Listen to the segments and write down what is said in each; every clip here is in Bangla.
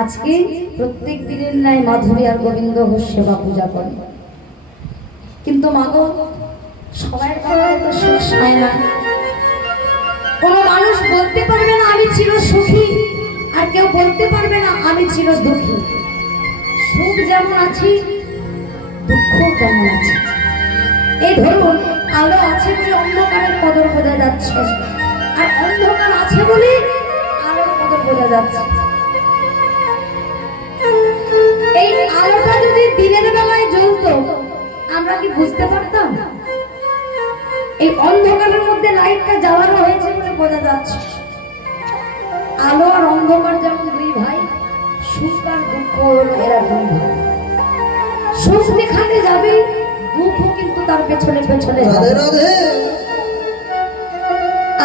আজকে প্রত্যেক দিনের ন্যায় মাধবী আর গোবিন্দ ঘোষ সেবা পূজা করে, কিন্তু মাগো সবাই তো সুখ হয় না। কোন মানুষ বলতে পারবে না আমি চির সুখী, আর কেউ বলতে পারবে না আমি চির দুঃখী। সুখ যেমন আছি দুঃখ তেমন আছে। এই ধরুন আলো আছে বলে অন্ধকারের কদর বোঝা যাচ্ছে, আর অন্ধকার আছে বলে আলোর কদর বোঝা যাচ্ছে। এই আলোটা যদি দিনের বেলায় জ্বলতো আমরা কি বুঝতে পারতাম? এই অন্ধকারের মধ্যে লাইটটা জ্বালানো হয়েছে বলে বোঝা যাচ্ছে। আলো আর অন্ধকার যেমন দুই ভাই, সুখ আর দুঃখ এরা দুই ভাই। সুখ যেখানে যাবে দুঃখ কিন্তু তার পেছনে পেছনে যাবে।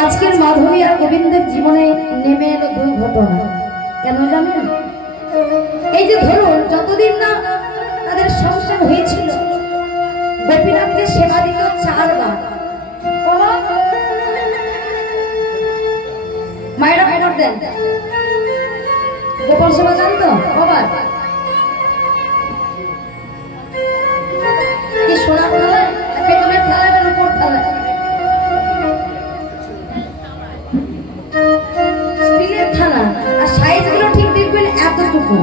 আজকের মাধবী আর গোবিন্দের জীবনে নেমে এলো দুই ঘটনা। কেন জানেন? এই যে ধরুন যতদিন না তাদের সংসার হয়েছিল, গোপীনাথকে সেবা দিত 4 বার। মায়েরা খবর দেন, গোপাল সেবা জানতো কবার? কি সোনা থালা, পেতলের থালা, এটার উপর থালা, স্টিলের থালা, আর সাইজ গুলো ঠিক দেখবেন এতটুকু,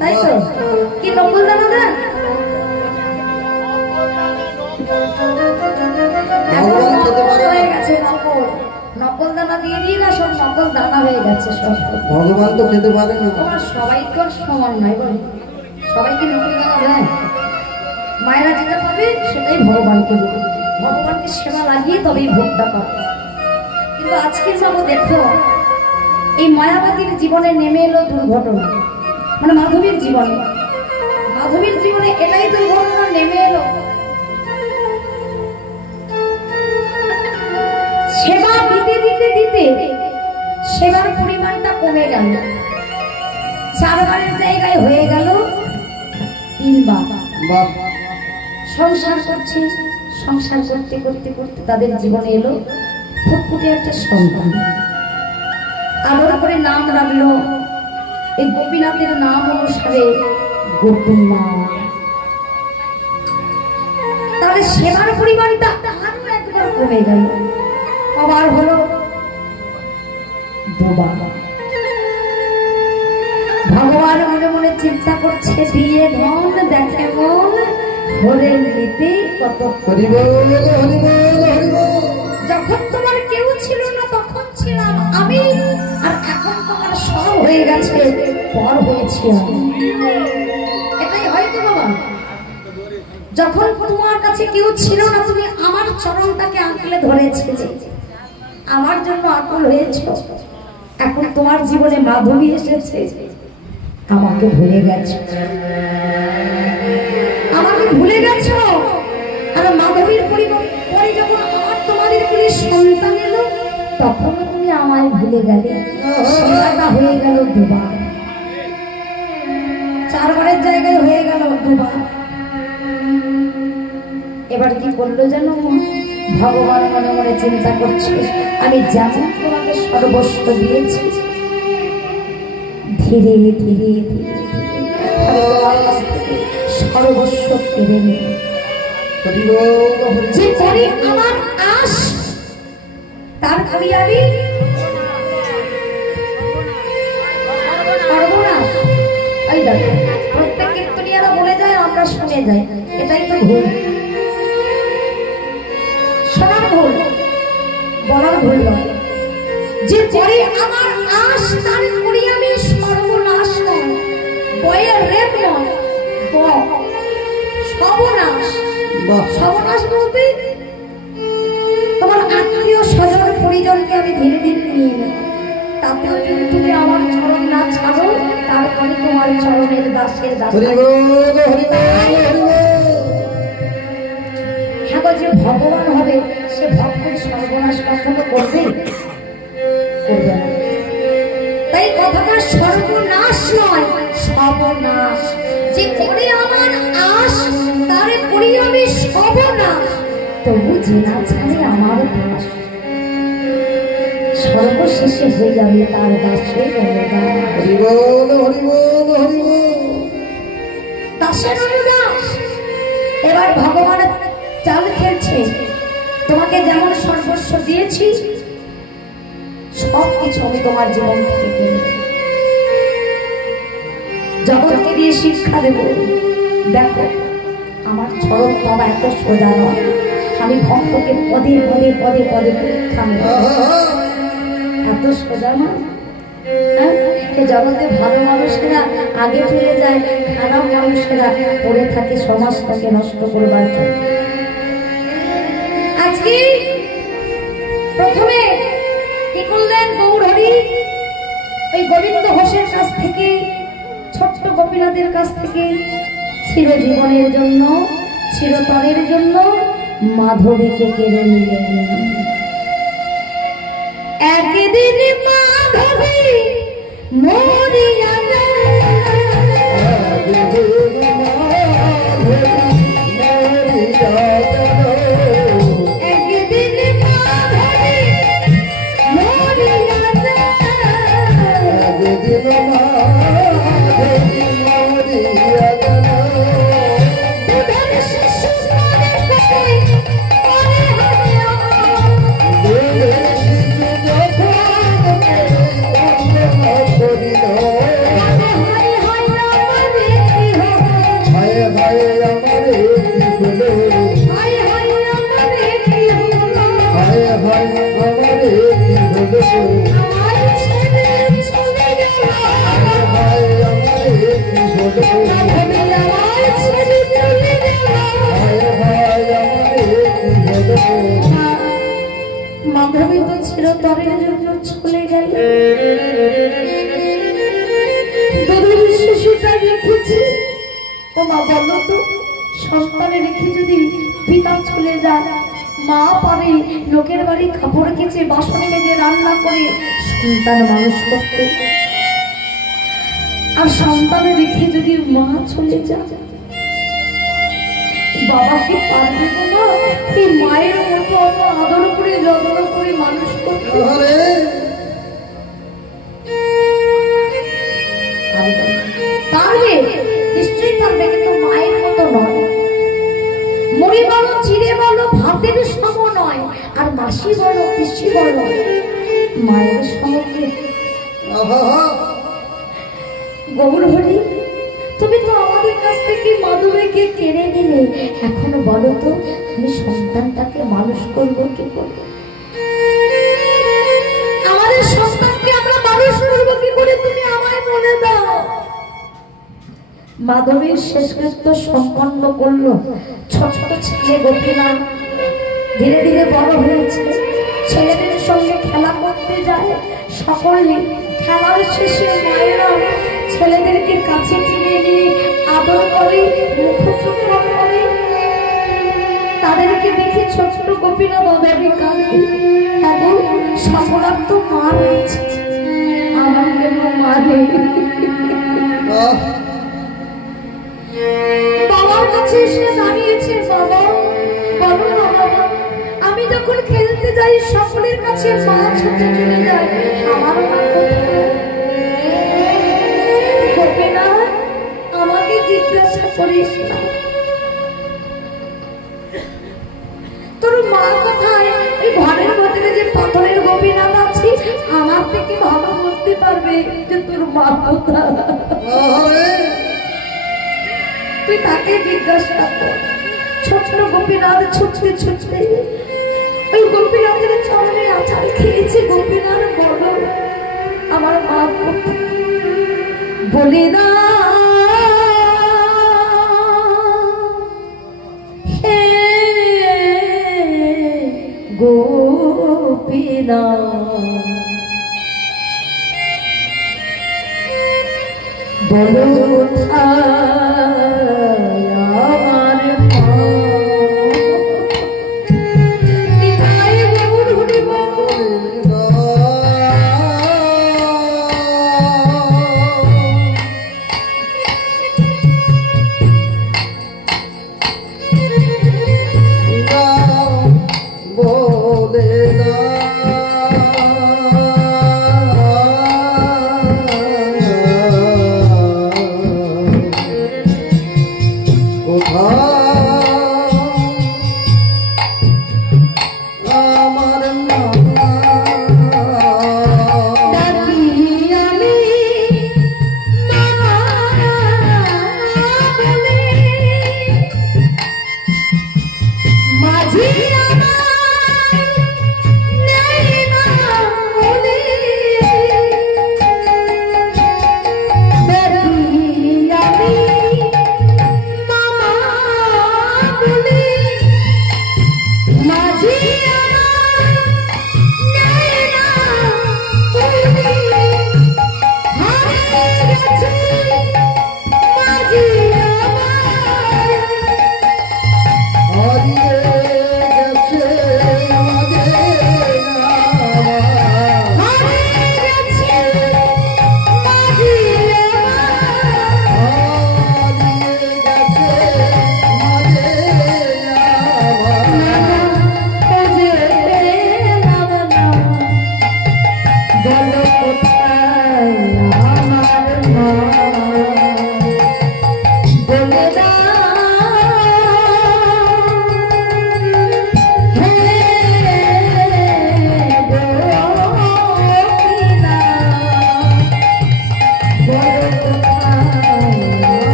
তাই তো? কি নকল দানা দেন? হয়ে গেছে নকল, নকল দানা দিয়ে দিয়ে না সব নকল দানা হয়ে গেছে সব। ভগবান তো খেতে পারে না। তোমার সবাই তো সমান নয়, বলে সবাইকে নকল দানা দেয়। মায়েরা যেটা পাবে সেটাই ভগবানকে দেবে, ভগবানকে সেবা লাগিয়ে তবেই ভোগটা পাবে। কিন্তু আজকের মাগো দেখো, এই মায়াবতীর জীবনে নেমে এলো দুর্ঘটনা, মানে মাধবীর জীবনে। মাধবীর জীবনে এটাই দুর্ঘটনা নেমে এলো, সেবা দিতে দিতে দিতে সেবার পরিমাণটা কমে গেল। 4 বারের জায়গায় হয়ে গেল 3 বার। সংসার করছে, সংসার করতে করতে করতে তাদের জীবনে এলো ফুটফুটে একটা সন্তান। আদর করে নাম রাখলো এই গোপীনাথের নাম অনুসারে গোপীনাথ। এবারে সেবার পরিমাণটা আরো একবার কমে গেল, আবার হলো দুবার। ভগবান মনে মনে চিন্তা করছে, দিয়ে ধন দেখে মন হলে নিতে কত। যখন তোমার কেউ ছিল না তখন ছিলাম আমি, আর এখন তোমার সব হয়ে গেছে, পর হয়েছি আমি। এটাই হয়তো বাবা, যখন তোমার কাছে কেউ ছিল না তুমি আমার চরণটাকে আঁকলে ধরেছিলে, আমার জন্য আকুল হয়েছ। এখন তোমার জীবনে মাধবী এসেছে, আমাকে ভুলে গেছো, আমাকে ভুলে গেছো। আর মাধবীর পরে যখন আমার তোমাদের কুলে সন্তান এলো তখনও তুমি আমায় ভুলে গেলে। সেটা হয়ে গেল দুবার, চারবারের জায়গায় হয়ে গেল দুবার। এবার কি করলো জানো? ভগবান মনে মনে চিন্তা করছে, আমি যেমন তোমাকে সর্বস্ব দিয়েছি, ধীরে ধীরে ধীরে সর্বস্ব কেড়ে নিল। যে পরে আমার আশ তার করি আমি সর্বনাশ। এই দেখো প্রত্যেক কীর্তনিয়ারা বলে যায়, আমরা শুনে যাই, এটাই তো ভুল। শোনার ভুল, বলার ভুল নয়। যে পরে আমার আশ তার করি আমি সর্বনাশ নয়, বয়ের রেপ নয়, সর্বনাশ। সর্বনাশ বলতে তোমার আত্মীয় স্বজন পরিজনকে আমি ধীরে ধীরে নিয়ে নেব, তাতেও যদি তুমি আমার চরণ না ছাড়ো তারপরে তোমার চরণের দাসের দাস। হ্যাঁ, যে ভগবান হবে সে ভক্তের সর্বনাশ কখনো করবে করবে না। তাই কথাটা সর্বনাশ নয়, সর্বনাশ। যে করে আমার আশ তারে করি আমি সর্বনাশ, তবু যে না ছাড়ে আমার দাস, সর্বশেষে হয়ে যাবে তার দাসের দাসের অনুদাস। এবার ভগবান চাল খেলছে, তোমাকে যেমন সর্বস্ব দিয়েছি সবকিছু আমি তোমার জীবন থেকে কেড়ে জগৎকে দিয়ে শিক্ষা দেব। দেখো আমার চরণ বাবা এত সোজা নয়, আমি ভক্তকে পদে পদে পদে পদে পরীক্ষা নেব, এত সোজা নয়। জগতে ভালো মানুষেরা আগে চলে যায়, খারাপ মানুষেরা পড়ে থাকে সমাজটাকে নষ্ট করবার জন্য। আজকে প্রথমে কি করলেন? গৌরহরি ওই গোবিন্দ ঘোষের কাছ থেকে, ছোট্ট গোপীনাথের কাছ থেকে চিরজীবনের জন্য, চিরতরের জন্য মাধবীকে কেড়ে নিলেন। একদিন মাধবী মরিয়া মাধবী তো চিরতরের জন্য চলে গেল। শিশুটা রেখেছি, ও মা বলো তো, সন্তানে রেখে যদি পিতা চলে যায়, মা পারে লোকের বাড়ি কাপড় কেচে বাসন মেজে রান্না করে সন্তান মানুষ করতে, আর সন্তানে রেখে যদি মা চলে যায়, বাবা কি পারবে না এই মায়ের মতো আদর করে যত্ন করে মানুষ করতে? পারবে, নিশ্চয়ই পারবে, কিন্তু মায়ের মতো নয়। মরিবারও হাতের সম নয়, আর মাসি বড় পিসি বড়, মায়ের সঙ্গে। গৌর হরি, তুমি তো আমাদের কাছ থেকে মাধবীকে কেড়ে নিলে, এখন বলো তো আমি সন্তানটাকে মানুষ করবো কি করবো? আমাদের সন্তানকে আমরা মানুষ করবো কি করে, তুমি আমায় বলে দাও। মাধবীর শেষকৃত্য সম্পন্ন করলো ছোট ছেলে গোপীনাথ। ধীরে ধীরে বড় হয়েছে, ছেলেদের সঙ্গে খেলা করতে যায়। সকলে খেলার শেষে মায়েরা ছেলেদেরকে কাছে টেনে নিয়ে আদর করে, মুখচুম্বন করে। তাদেরকে দেখে ছোট্ট গোপীনাথ বাবাকে কাঁদে, এখন সকলার তো মা রয়েছে, আমার কেন মা নেই? বাবার কাছে এসে দাঁড়িয়েছে। বাবা বলো না বাবা, আমি যখন খেলতে যাই সকলের কাছে মা ছুটে চলে যায়, আমার মা গোপীনাথ আমাকে জিজ্ঞাসা করিস না, তোর মা কোথায়? এই ঘরের ভেতরে যে পাথরের গোপীনাথ আছে, আমার থেকে ভালো বুঝতে পারবে যে তোর মা কোথায়। তুই তাকে জিজ্ঞাসা কর। ছোট গোপীনাথ ছুটতে ছুটতে ওই গোপীনাথের চরণে আচার খেয়েছে। গোপীনাথ বড়, আমার মা বলে না হে গোপীনাথ, বলো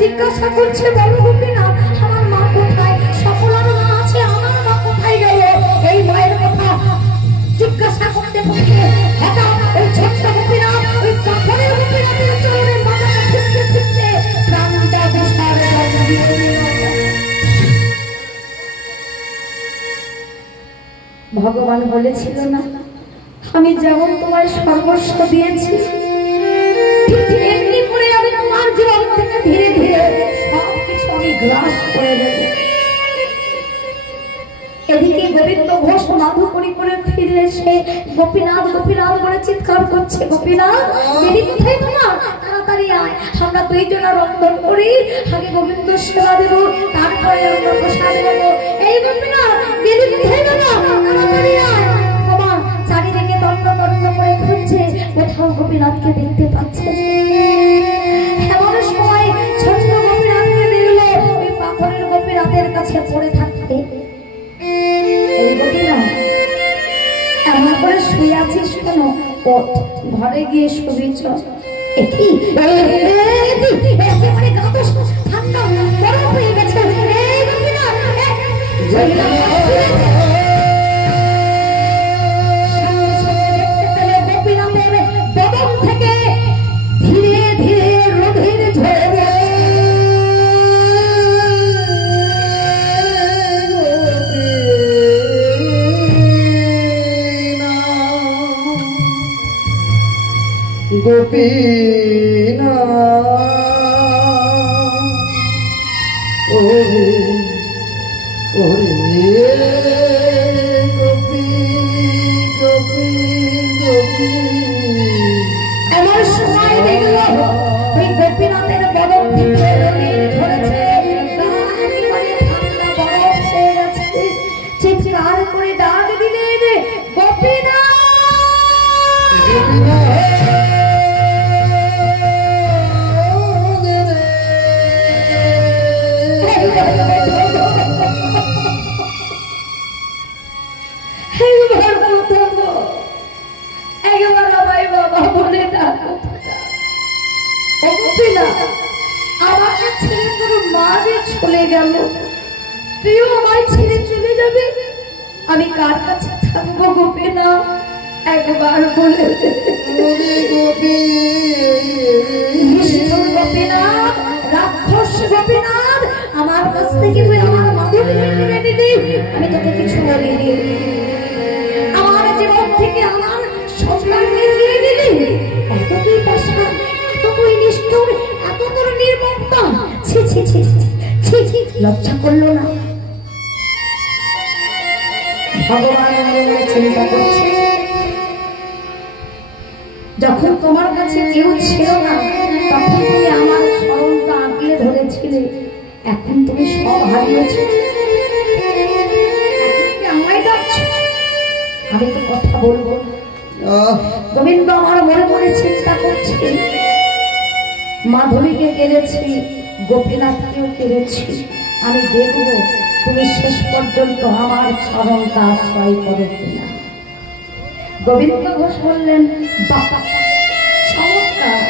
জিজ্ঞাসা করছে, বলো গোপীনাথ আমার মা কোথায়? সকলের মা আছে, আমার মা কোথায় গেল? এই মায়ের কথা জিজ্ঞাসা করতে করতে হঠাৎ ওই ছোট্ট গোপীনাথ ওই পাথরের গোপীনাথের চরণে মাথাটা ঠুকতে ঠুকতে প্রাণটা বিসর্জন দিয়ে দিল। ভগবান বলেছিল না, আমি যেমন তোমার সর্বস্ব দিয়েছি, ঠিক এমনি করে আমি তোমার জীবন থেকে ধীরে ধীরে সবকিছু আমি গ্রাস করে দেব। এদিকে গোবিন্দ ঘোষ মাধুকরী করে ফিরে এসে গোপীনাথ গোপীনাথ বলে চিৎকার করছে, গোপীনাথ দিদি কোথায় তোমার? তাড়াতাড়ি আয়, আমরা দুইজনা রন্ধন করি, আগে গোবিন্দ সেবা দেব, তারপরে অন্য প্রসাদ দেব। এই গোপিনা দিদি কোথায় বাবা, তাড়াতাড়ি আয়। বাবা চারিদিকে দণ্ড দণ্ড করে খুঁজছে, কোথাও গোপীনাথকে দেখতে পাচ্ছে। এমন সময় ছোট্ট গোপীনাথকে দেখলো ওই পাথরের গোপীনাথের কাছে পড়ে থাকতে। এই গোপীনাথ এমন করে শুয়ে আছিস কেন? ঘরে গিয়ে শুবি চল। একেবারে গা তো ঠান্ডা বরফ হয়ে গেছে। এই গোপীনাথ গোপীনাথের বদন থেকে ধীরে ধীরে রোধের ঝরে গোপীনা ওরে ওরে গোপী গোপী গোপী। এমন সময় দেখলো ওই গোপীনাথের বদন থেকে রোধের ঝরেছে, একেবারে ঠান্ডা বরফ হয়ে গেছে। চিৎকার করে ডাক দিলেন, গোপীনাথ! আমাকে ছেড়ে তোর মা যে চলে গেল, তুইও আমায় ছেড়ে চলে যাবে, আমি কার কাছে থাকবো গোপীনা? একবার বলে গোপীনাথ, রাক্ষস গোপীনাথ, আমার কাছ থেকে তুই আমার মাধুরী কেড়ে নিলি, আমি তোকে কিছু বলিনি। আমার জীবন থেকে আমার সন্তানকে কেড়ে নিলি, এত তুই পাষাণ, এত তুই নিষ্ঠুর, এত তোর নির্মমতা! ছি ছি ছি ছি ছি, লজ্জা করলো না? ভগবান চিন্তা করছে, যখন তোমার কাছে কেউ ছিল না তখন তুমি আমার স্মরণটা আঁকলে ধরেছিলে, এখন তুমি সব হারিয়েছ, আমায় ডাকছো, আমি তো কথা বলবো। গোবিন্দ আমার মনে মনে চিন্তা করছে, মাধবীকে কেড়েছি, গোপীনাথকেও কেড়েছি, আমি দেখবো তুমি শেষ পর্যন্ত আমার স্মরণটা আশ্রয় করো কিনা। গোবিন্দ ঘোষ বললেন, বাবা চমৎকার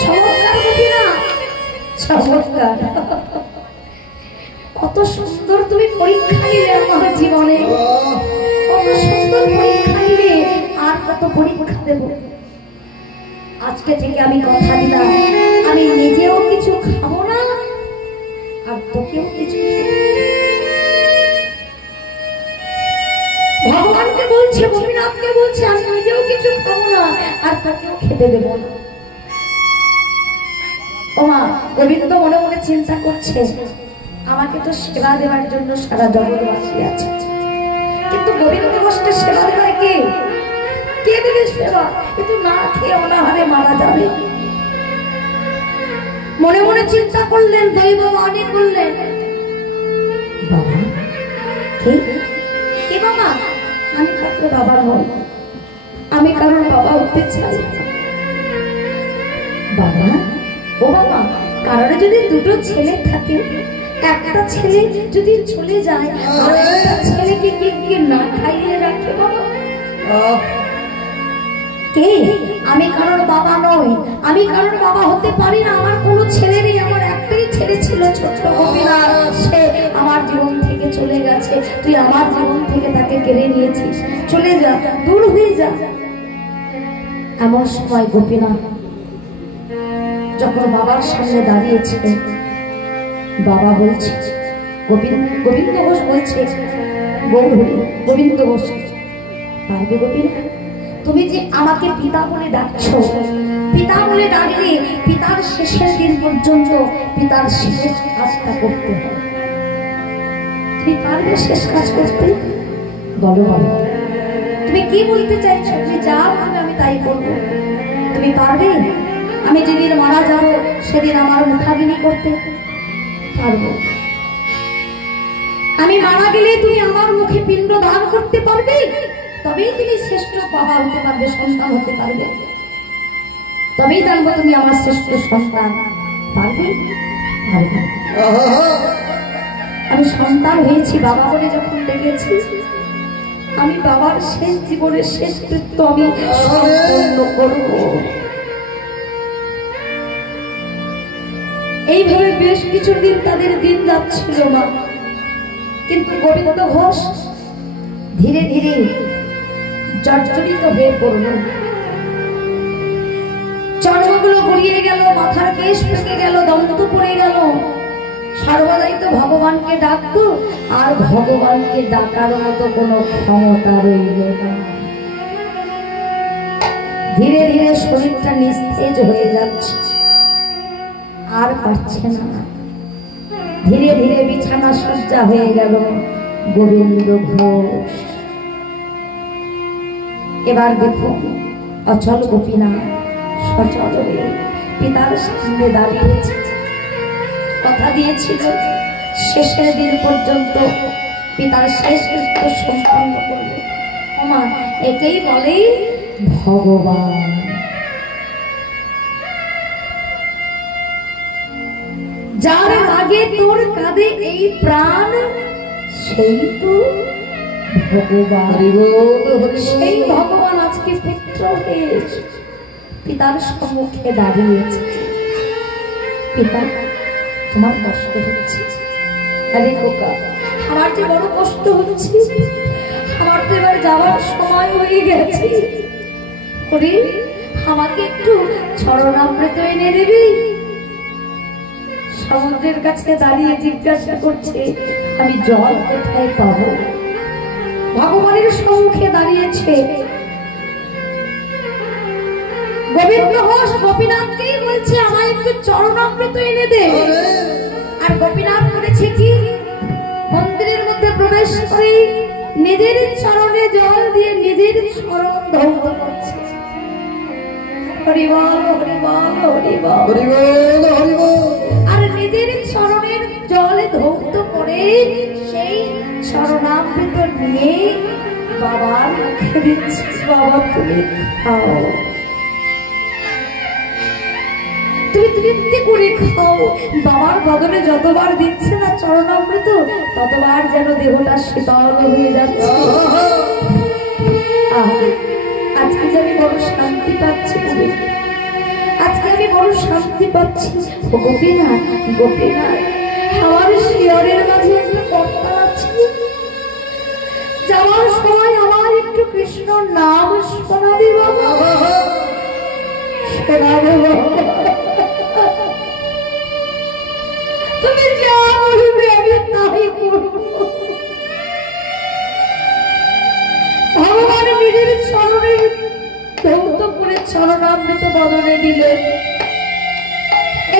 চমৎকার গোপীনাথ, চমৎকার, কত সুন্দর তুমি পরীক্ষা নিলে আমার জীবনে, কত সুন্দর পরীক্ষা নিলে, আর কত পরীক্ষা দেব। আজকে থেকে আমি কথা দিলাম, আমি নিজেও কিছু খাবো না আর তোকেও কিছু। ভগবানকে বলছে, গোপীনাথকে বলছে, আমি নিজেও কিছু খাবো না আর তোকেও খেতে দেবো না। ওমা, গোবিন্দ মনে মনে চিন্তা করছে, আমাকে তো সেবা দেওয়ার জন্য সারা জগৎবাসী আছে, কিন্তু গোবিন্দ ঘোষকে সেবা দেওয়ার কে দেবে সেবা? কিন্তু না খেয়ে অনাহারে মারা যাবে। মনে মনে চিন্তা করলেন, দৈব বাণী করলেন, বাবা কে বাবা? আমি কারোর বাবা নই, আমি কারোর বাবা হতে চাই। বাবা, ও বাবা, কারোর যদি দুটো ছেলে থাকে, একটা ছেলে যদি চলে যায় আর একটা ছেলেকে কি না খাইয়ে রাখে বাবা? কে? আমি কারোর বাবা নই, আমি কারোর বাবা হতে পারি না, আমার কোনো ছেলে নেই, আমার একটাই ছেলে ছিল ছোট্ট গোপীনাথ, সে আমার জীবন থেকে চলে গেছে, তুই আমার জীবন থেকে তাকে কেড়ে নিয়েছিস, চলে যা, দূর হয়ে যা। এমন সময় গোপীনাথ যখন বাবার সামনে দাঁড়িয়েছিল, বাবা বলছে, গোবিন্দ ঘোষ বলছে, গোবিন্দ ঘোষ, পারবে গোপীনাথ? তুমি যে আমাকে পিতা বলে ডাকছো, পিতা বলে ডাকলে পিতার শেষের দিন পর্যন্ত পিতার শেষ কাজটা করতে হয়, তুমি পারবে শেষ কাজ করতে? বলো বাবা, তুমি কি বলতে চাইছো? তুমি যা বলবে আমি তাই করবো, তুমি পারবে? আমি যেদিন মারা যাবো সেদিন আমার মুখাগ্নি করতে পারবো। আমি মারা গেলে তুমি আমার মুখে পিণ্ড দান করতে পারবে, তবেই তুমি শ্রেষ্ঠ বাবা হতে পারবে, সন্তান হতে পারবে, তবেই জানবো তুমি আমার শ্রেষ্ঠ সন্তান। পারবে? পারবে। আমি সন্তান হয়েছি বাবা বলে যখন দেখেছি, আমি বাবার শেষ জীবনের শেষ কৃত্য আমি সম্পন্ন করব। এইভাবে বেশ কিছুদিন তাদের দিন যাচ্ছিল মা, কিন্তু গোবিন্দ ঘোষ ধীরে ধীরে জর্জরিত হয়ে পড়ল। চর্মগুলো গড়িয়ে গেল, মাথার কেশ পেকে গেল, দন্ত পড়ে গেল। সর্বদাই তো ভগবানকে ডাকতো, আর ভগবানকে ডাকার মতো কোনো ক্ষমতা রইল না। ধীরে ধীরে শরীরটা নিস্তেজ হয়ে যাচ্ছে, আর পারছে না। ধীরে ধীরে বিছানা সজ্জা হয়ে গেল গোবিন্দ ঘোষ। এবার দেখুন অচল গোপীনাথ সচল হয়ে পিতার সামনে দাঁড়িয়েছে। কথা দিয়েছিল শেষের দিন পর্যন্ত পিতার শেষ কৃত্য সম্পন্ন করবে। আমার একেই বলে ভগবান। যার আগে তোর কাঁধে এই প্রাণ, সেই তো ভগবান। সেই ভগবান আজকে পুত্র হয়ে পিতার সম্মুখে দাঁড়িয়েছে। পিতা, তোমার কষ্ট হচ্ছে? আরে খোকা, আমার যে বড় কষ্ট হচ্ছে, আমার তো এবার যাওয়ার সময় হয়ে গেছে। ওরে, আমাকে একটু চরণামৃত এনে দেবি? সমুদ্রের কাছে দাঁড়িয়ে জিজ্ঞাসা করছে, আমি জল কোথায় পাবো? ভগবানের সম্মুখে দাঁড়িয়েছে। গোবিন্দ ঘোষ গোপীনাথকেই বলছে, আমায় একটু চরণামৃত এনে দে। আর গোপীনাথ করেছে কি, মন্দিরের মধ্যে প্রবেশ করে নিজের চরণে জল দিয়ে নিজের চরণ ধৌত করছে। হরি বল, হরি বল, হরি বল, হরি বল, হরি বল। আর নিজের চরণের জলে ধৌত করে সেই চরণামৃত নিয়ে বাবার মুখে দিচ্ছে। বাবা, তুমি খাও, তুমি তৃপ্তি করে খাও। বাবার বদলে যতবার দিচ্ছে না চরণামৃত, ততবার যেন দেহটা শীতল হয়ে যাচ্ছে। আজকে যে আমি বড় শান্তি পাচ্ছি, আজকে আমি বড় শান্তি পাচ্ছি। গোপীনাথ, গোপীনাথ, আমার শিয়রের মাঝে একটা কর্তা আছে। যাওয়ার সময় আমার একটু কৃষ্ণ নাম শোনাবি বাবা, শোনাবে বাবা। তুমি যা বলবে আমি তাই করব। ভগবান নিজের চরণের ধৌত করে চরণামৃত বদলে দিলেন।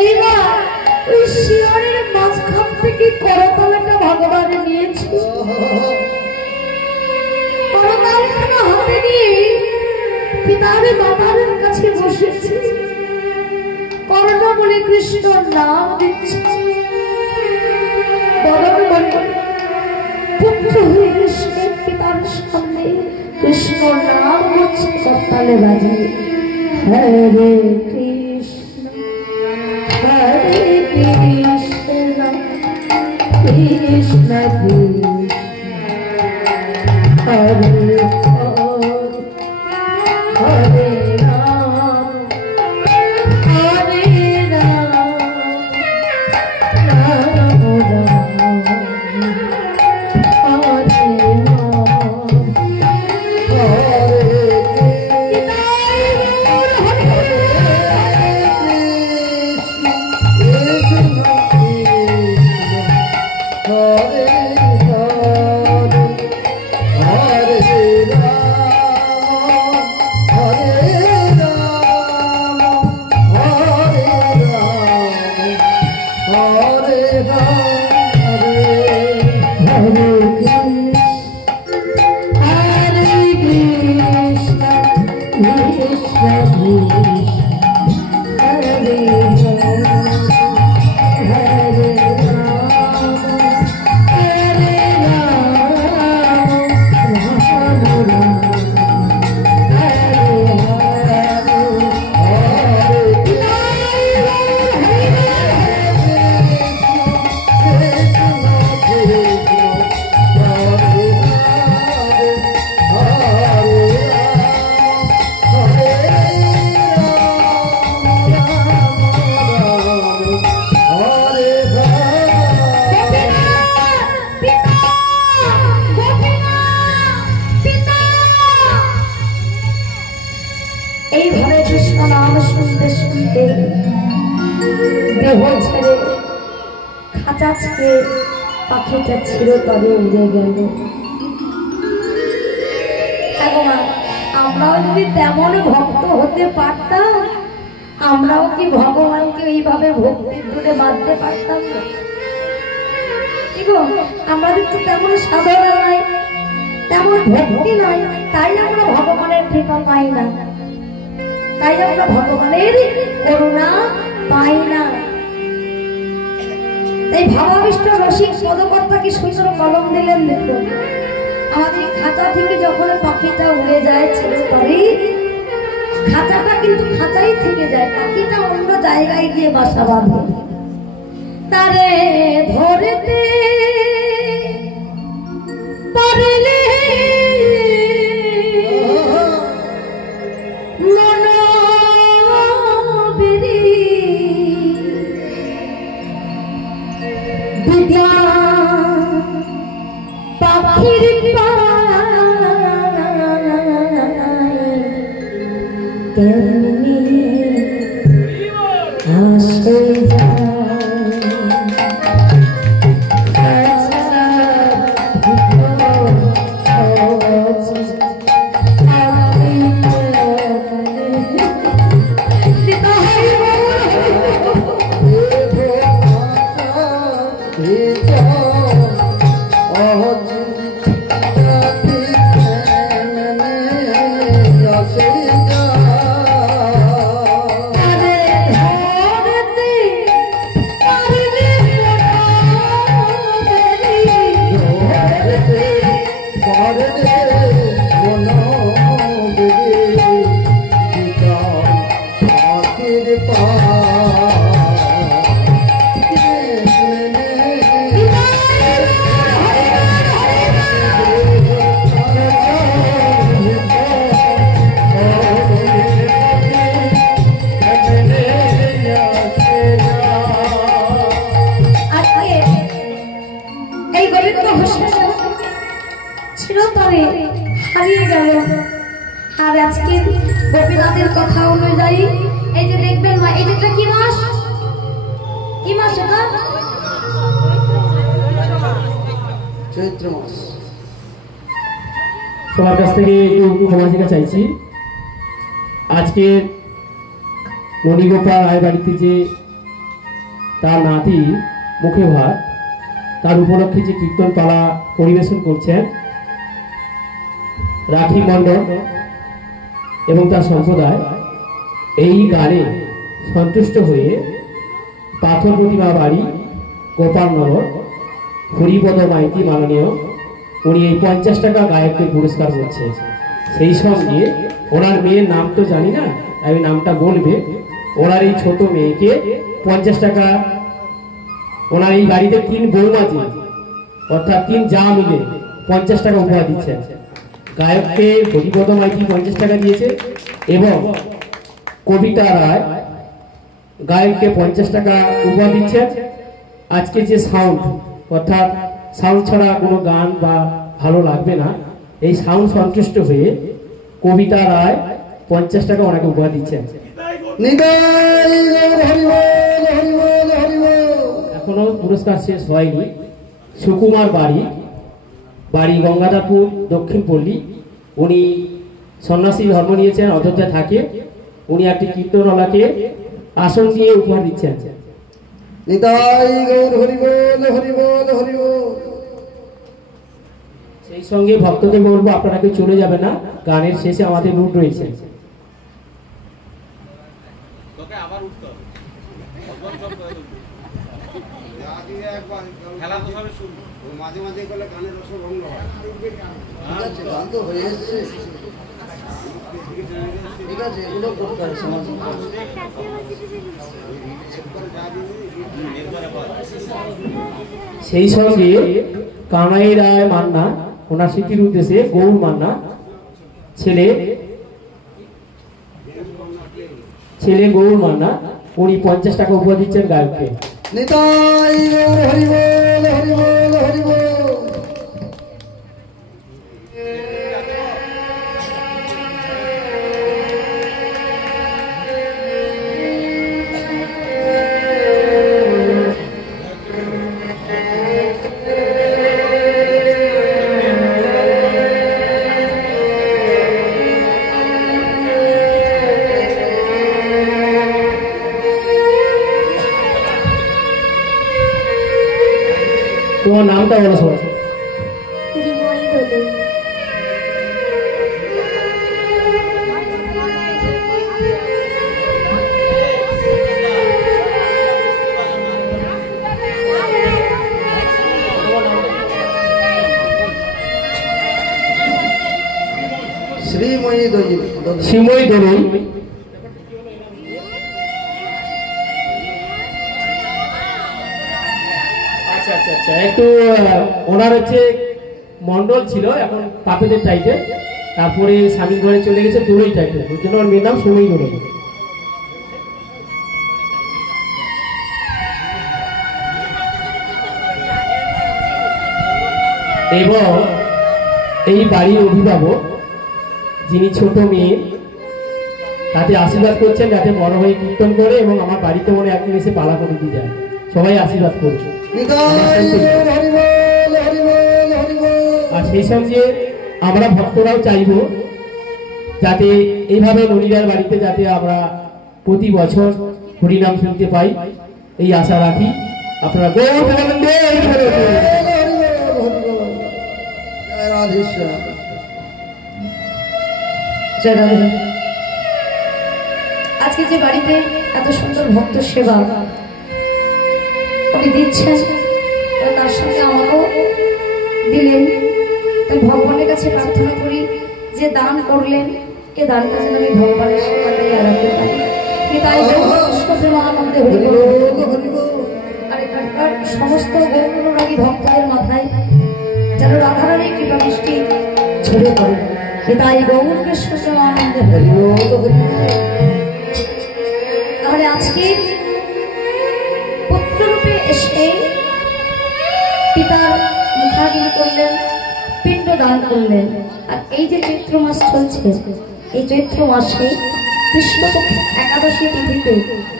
এইবার ওই শিয়রের মাঝখান থেকে করতলাটা ভগবান নিয়েছে। করতলখানা হাতে নিয়ে পিতার বাবার কাছে বসেছে। কর্ণ বলে কৃষ্ণ নাম দিচ্ছে। বদন বলে পুত্র হয়ে সে পিতার সামনে কৃষ্ণ নাম হচ্ছে করতালে বাজে। হরে কৃষ্ণ, হরে কৃষ্ণ, কৃষ্ণ কৃষ্ণ, হরে হরে রাম, হরে রাম, রাম রাম, হরে Hare আজকে পাখিটা চিরতরে উড়ে গেল। এখন আমরাও যদি তেমন ভক্ত হতে পারতাম, আমরাও কি ভগবানকে এইভাবে ভক্তির দূরে বাঁধতে পারতাম না? আমাদের তো তেমন সাধনা নাই, তেমন ভক্তি নাই, তাই আমরা ভগবানের কৃপা পাই না, তাই আমরা ভগবানের করুণা পাই না। এই ভাবাবিষ্ট রসিক পদকর্তা কি সুন্দর কলম দিলেন। দেখুন, আমাদের খাঁচা থেকে যখন পাখিটা উড়ে যায় চিরতরে, খাঁচাটা কিন্তু খাঁচাই থেকে যায়, পাখিটা অন্য জায়গায় গিয়ে বাসা বাঁধে। তারে ধরতে পারলে বিদ্যা পাখির কেমনি আসে হারিয়ে গেল। আর আজকে গোপীনাথের কথা অনুযায়ী এই যে দেখবেন মা, এটা কি মাস? কি মাস এটা? চৈত্র মাস। সবার কাছ থেকে একটু ক্ষমা চাইছি। আজকে মণিগোপাল রায় বাড়িতে যে তার নাতি মুখে ভাত, তার উপলক্ষে যে কীর্তন পালা পরিবেশন করছেন রাখি মণ্ডল এবং তার সম্প্রদায়, এই গানে সন্তুষ্ট হয়ে পাথর প্রতিমা বাড়ি গোপালনগর হরিপদ মাইতি মাননীয়, উনি এই 50 টাকা গায়ককে পুরস্কার করছে। সেই সঙ্গে ওনার মেয়ের নাম তো জানি না, আমি নামটা বলবে, ওনার এই ছোট মেয়েকে 50 টাকা, ওনার এই বাড়িতে 3 বৌমাজি অর্থাৎ 3 যা মিলে 50 টাকা উপহার দিচ্ছেন। গায়ককে হরিপদ মাইতি 50 টাকা দিয়েছে এবং কবিতা রায় গায়ককে 50 টাকা উপহার দিচ্ছেন। আজকে যে সাউন্ড, অর্থাৎ সাউন্ড ছাড়া কোনো গান বা ভালো লাগবে না, এই সাউন্ড সন্তুষ্ট হয়ে কবিতা রায় 50 টাকা ওনাকে উপহার দিচ্ছেন। এখনো পুরস্কার শেষ হয়নি। সুকুমার বাড়ি গঙ্গাধারপুর দক্ষিণ পল্লী, উনি সন্ন্যাসী ধর্ম নিয়েছেন, অযোধ্যা থাকে। উনি একটি কীর্তনওয়ালাকে আসন দিয়ে উপহার দিচ্ছেন। সেই সঙ্গে ভক্তদের বলবো আপনারা কেউ চলে যাবে না, গানের শেষে আমাদের রুট রয়েছে। মাঝে মাঝে গেলে গানের রস ভঙ্গ হয়। ঠিক আছে, গান তো হয়ে এসছে, ঠিক আছে, এগুলো করতে হবে সমাজ। সেই সঙ্গে কানাই রায় মান্না, ওনার স্মৃতির উদ্দেশ্যে গৌর মান্না ছেলে গৌর মান্না, উনি 50 টাকা উপহার দিচ্ছেন গায়ককে। নিতাই গৌর হরিবোল হরিবোল হরিবোল। তোমার নামটা বলো সবাই। শ্রীময়ী দোলই। শ্রীময়ী দোলই। শ্রীময়ী দোলই। আচ্ছা আচ্ছা আচ্ছা, একটু ওনার হচ্ছে মন্ডল ছিল, এখন পাপেদের টাইটেল, তারপরে স্বামীর ঘরে চলে গেছে দোলই টাইটেল, ওই জন্য ওর মেয়ের নাম শ্রীময়ী দোলই। এবং এই বাড়ির অভিভাবক যিনি ছোট মেয়ে, তাতে আশীর্বাদ করছেন যাতে বড় হয়ে কীর্তন করে এবং আমার বাড়িতে মনে একদিন এসে পালা করে দিয়ে যায়। সবাই আশীর্বাদ করছে। আর সেই সঙ্গে আমরা ভক্তরাও চাইব যাতে এইভাবে ননিদার বাড়িতে যাতে আমরা প্রতি বছর হরিনাম শুনতে পাই, এই আশা রাখি। আপনারা গৌর প্রেমানন্দে আজকে যে বাড়িতে এত সুন্দর ভক্ত সেবা উনি দিচ্ছেন, তার সঙ্গে আমাকেও দিলেন, তাই ভগবানের কাছে প্রার্থনা করি যে দান করলেন এ দানটা যেন আমি ভগবানের সেবাটাই আরাধতে পারি। তাই প্রেমানন্দে আর এখানকার সমস্ত গৌরী ভক্তদের মাথায় যেন রাধারানীর কৃপা দৃষ্টি ঝরে পড়ে। তাই গৌর কৃষ্ণ প্রেমানন্দে তাহলে আজকে পুত্ররূপে এসে পিতার মুখাগ্নি করলেন, পিণ্ড দান করলেন। আর এই যে চৈত্র মাস চলছে, এই চৈত্র মাসে কৃষ্ণপক্ষে একাদশী তিথিতে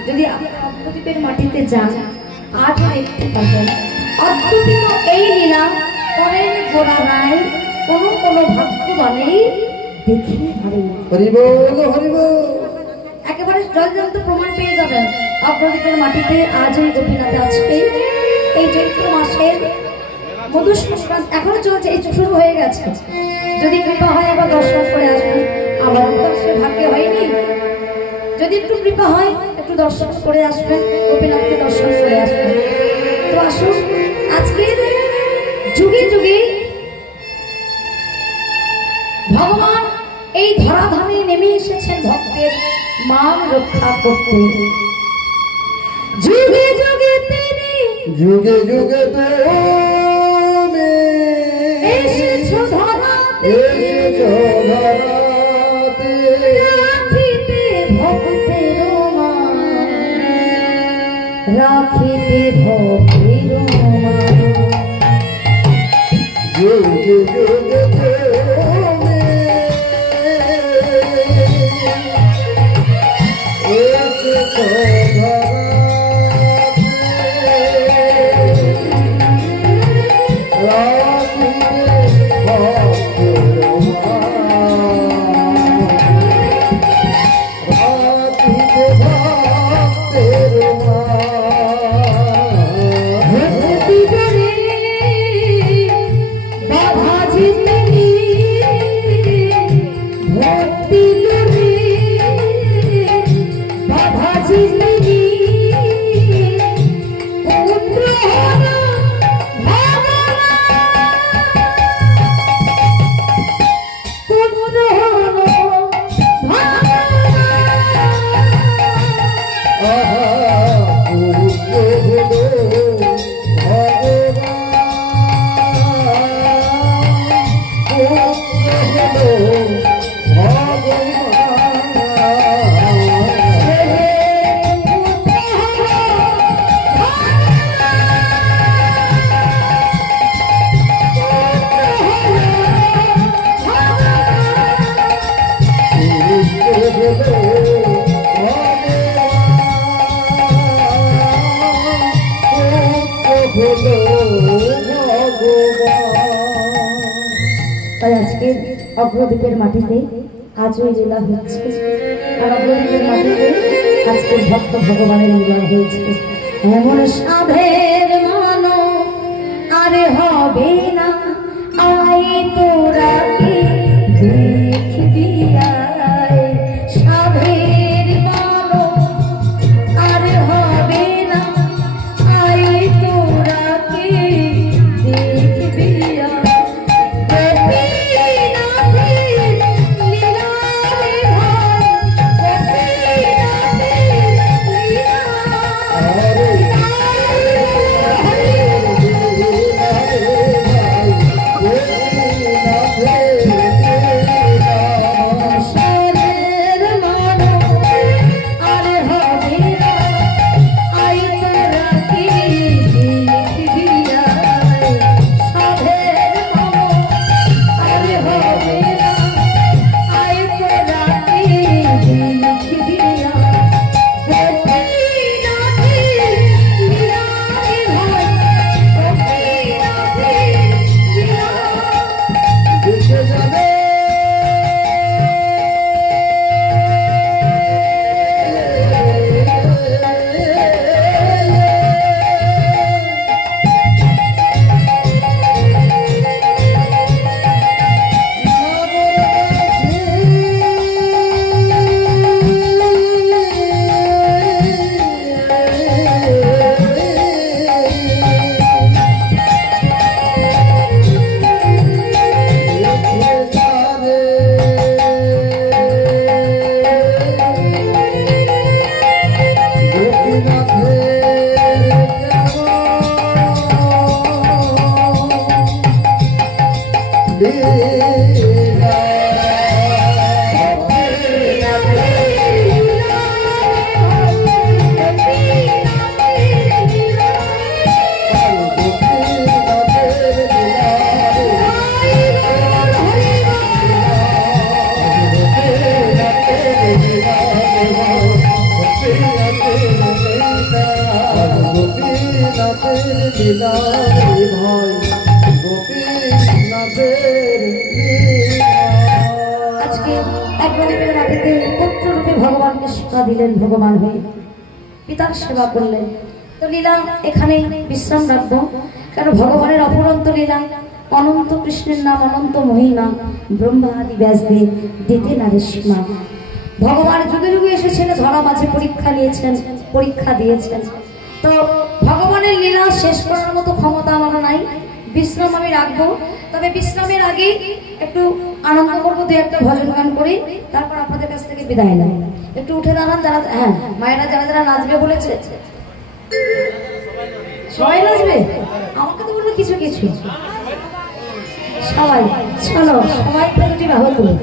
যদি আপনারা অদ্বদ্বীপের মাটিতে যান আজও দেখতে পাবেন অদ্ভুত এই লীলা করেন গোড়া রায় কোনো কোনো ভাগ্যবানেই দেখি একেবারে জলজন্ত প্রমাণ পেয়ে যাবেন অগ্রদীপের মাটিতে। আজ ওই গোপীনাথে আজকে এই চৈত্র মাসের মধুস্মরণ এখনো চলছে, এই শুরু হয়ে গেছে। যদি কৃপা হয় আবার দর্শন করে আসবেন, আমার সে ভাগ্য হয়নি, যদি একটু কৃপা হয় একটু দর্শন করে আসবেন, গোপীনাথকে দর্শন করে আসবেন। তো আসুন আজকে যুগে যুগে ভগবান এই ধরাধামে নেমে এসেছেন ভক্তের মান রক্ষা করতে। যুগে যুগে তিনি যুগে যুগে এসেছো ধরাতে, রাখিতে ভক্তের মান, রাখিতে ভক্তের মান। যুগে যুগে অগ্রদীপের মাটিতে আজও লীলা হচ্ছে, আর অগ্রদীপের মাটিতে আজকে ভক্ত ভগবানের লীলা হয়েছে। এমন সাধের মানো আরে হবে না আয় তোরা কে দেখবি আয় সাধের মানো আরে হবে না আয় তোরা কে দেখবি আজকে এক গরিবের মাটিতে পুত্ররূপে ভগবানকে সেবা দিলেন, ভগবান হয়ে পিতার সেবা করলেন। তো লীলা এখানে বিশ্রাম রাখবো, কারণ ভগবানের অপরন্ত লীলা, অনন্ত কৃষ্ণের নাম, অনন্ত মহিমা, ব্রহ্মা আদি ব্যাসদেব দিতে নারে সীমা। ভগবান যুগে যুগে এসেছেন, ধরা মাঝে পরীক্ষা নিয়েছেন, পরীক্ষা দিয়েছেন। তো ভগবানের লীলা শেষ করার মতো ক্ষমতা আমার নাই, বিশ্রাম আমি রাখবো। তবে বিশ্রামের আগে একটু আনন্দ করবো, দু একটা ভজন গান করি, তারপর আপনাদের কাছ থেকে বিদায় নেব। একটু উঠে দাঁড়ান যারা, হ্যাঁ মায়েরা যারা যারা নাচবে বলেছে, সবাই নাচবে, আমাকে তো বলবো কিছু কিছু, সবাই চলো, সবাই দুটি বাহু তুলো।